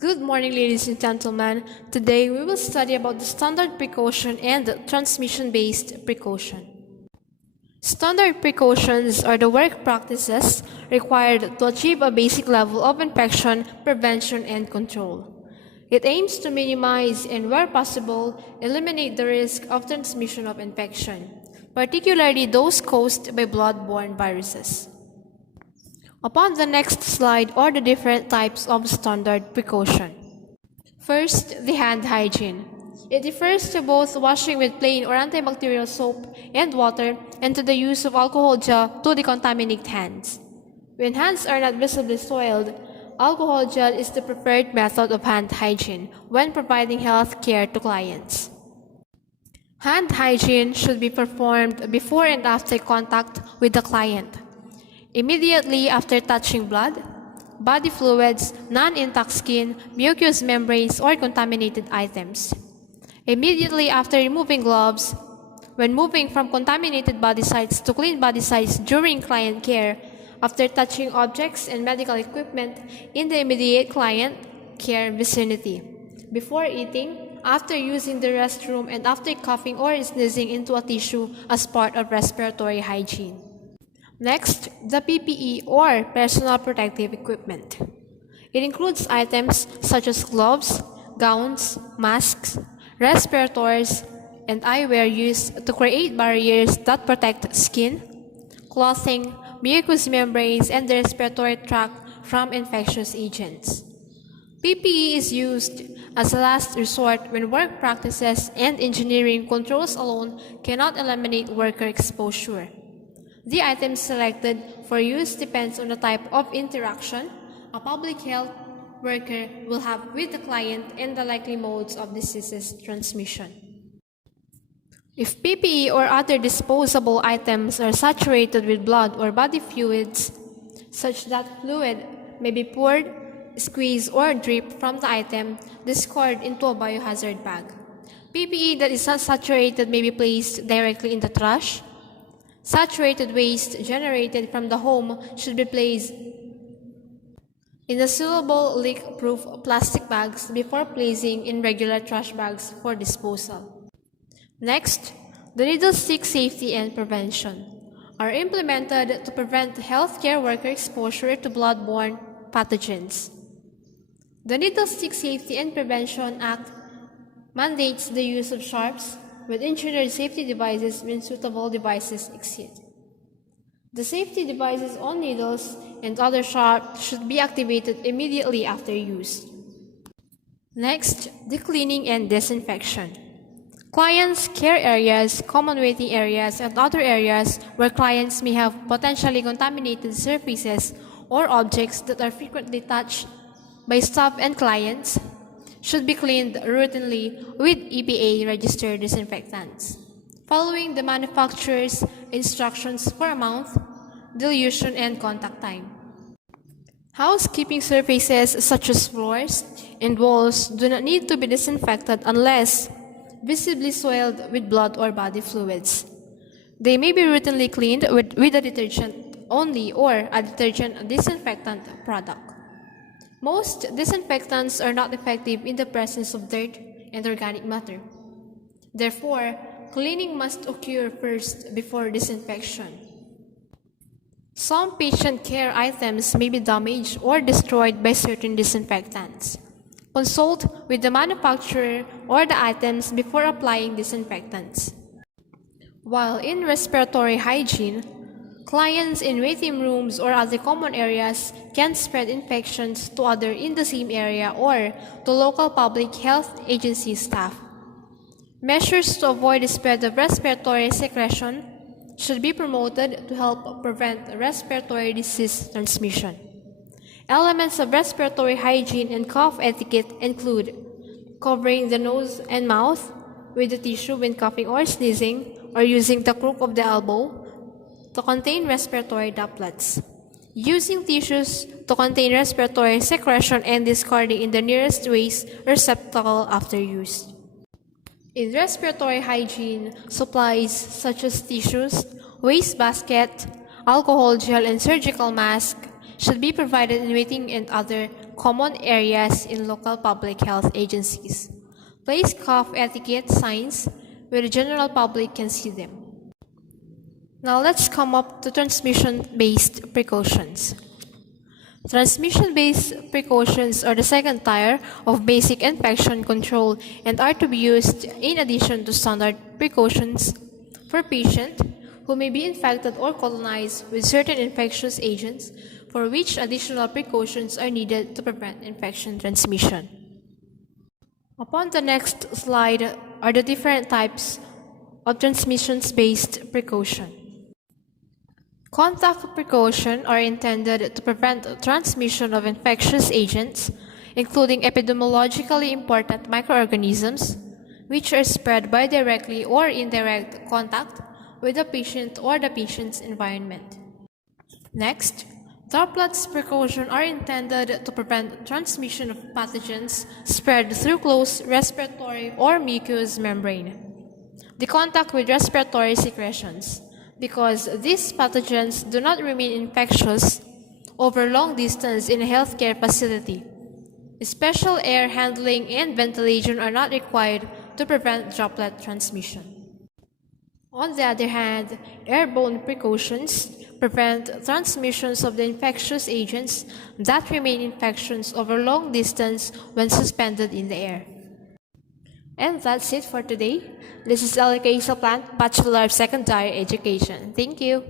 Good morning, ladies and gentlemen. Today we will study about the standard precaution and transmission-based precaution. Standard precautions are the work practices required to achieve a basic level of infection, prevention, and control. It aims to minimize and, where possible, eliminate the risk of transmission of infection, particularly those caused by blood-borne viruses. Upon the next slide are the different types of standard precaution. First, the hand hygiene. It refers to both washing with plain or antibacterial soap and water and to the use of alcohol gel to decontaminate hands. When hands are not visibly soiled, alcohol gel is the preferred method of hand hygiene when providing health care to clients. Hand hygiene should be performed before and after contact with the client. Immediately after touching blood, body fluids, non-intact skin, mucous membranes, or contaminated items. Immediately after removing gloves, when moving from contaminated body sites to clean body sites during client care, after touching objects and medical equipment in the immediate client care vicinity, before eating, after using the restroom, and after coughing or sneezing into a tissue as part of respiratory hygiene. Next, the PPE or personal protective equipment. It includes items such as gloves, gowns, masks, respirators, and eyewear used to create barriers that protect skin, clothing, mucous membranes, and the respiratory tract from infectious agents. PPE is used as a last resort when work practices and engineering controls alone cannot eliminate worker exposure. The items selected for use depends on the type of interaction a public health worker will have with the client and the likely modes of disease transmission. If PPE or other disposable items are saturated with blood or body fluids, such that fluid may be poured, squeezed, or dripped from the item, discarded into a biohazard bag. PPE that is not saturated may be placed directly in the trash. Saturated waste generated from the home should be placed in the sealable leak-proof plastic bags before placing in regular trash bags for disposal. Next, the needle stick safety and prevention are implemented to prevent healthcare worker exposure to blood-borne pathogens. The Needle Stick Safety and Prevention Act mandates the use of sharps with engineered safety devices when suitable devices exist. The safety devices on needles and other sharps should be activated immediately after use. Next, the cleaning and disinfection. Clients' care areas, common waiting areas, and other areas where clients may have potentially contaminated surfaces or objects that are frequently touched by staff and clients should be cleaned routinely with EPA-registered disinfectants, following the manufacturer's instructions for amount, dilution, and contact time. Housekeeping surfaces such as floors and walls do not need to be disinfected unless visibly soiled with blood or body fluids. They may be routinely cleaned with a detergent only or a detergent disinfectant product. Most disinfectants are not effective in the presence of dirt and organic matter. Therefore, cleaning must occur first before disinfection. Some patient care items may be damaged or destroyed by certain disinfectants. Consult with the manufacturer or the items before applying disinfectants. While in respiratory hygiene, clients in waiting rooms or other common areas can spread infections to others in the same area or to local public health agency staff. Measures to avoid the spread of respiratory secretion should be promoted to help prevent respiratory disease transmission. Elements of respiratory hygiene and cough etiquette include covering the nose and mouth with a tissue when coughing or sneezing, or using the crook of the elbow to contain respiratory droplets, using tissues to contain respiratory secretion, and discarding in the nearest waste receptacle after use. In respiratory hygiene, supplies such as tissues, waste basket, alcohol gel, and surgical mask should be provided in waiting and other common areas in local public health agencies. Place cough etiquette signs where the general public can see them. Now let's come up to transmission-based precautions. Transmission-based precautions are the second tier of basic infection control and are to be used in addition to standard precautions for patients who may be infected or colonized with certain infectious agents for which additional precautions are needed to prevent infection transmission. Upon the next slide are the different types of transmissions-based precaution. Contact precaution are intended to prevent transmission of infectious agents, including epidemiologically important microorganisms, which are spread by directly or indirect contact with the patient or the patient's environment. Next, droplets precaution are intended to prevent transmission of pathogens spread through close respiratory or mucous membrane. The contact with respiratory secretions, because these pathogens do not remain infectious over long distance in a healthcare facility. Special air handling and ventilation are not required to prevent droplet transmission. On the other hand, airborne precautions prevent transmissions of the infectious agents that remain infectious over long distance when suspended in the air. And that's it for today. This is Elica Saplan, Bachelor of Secondary Education. Thank you.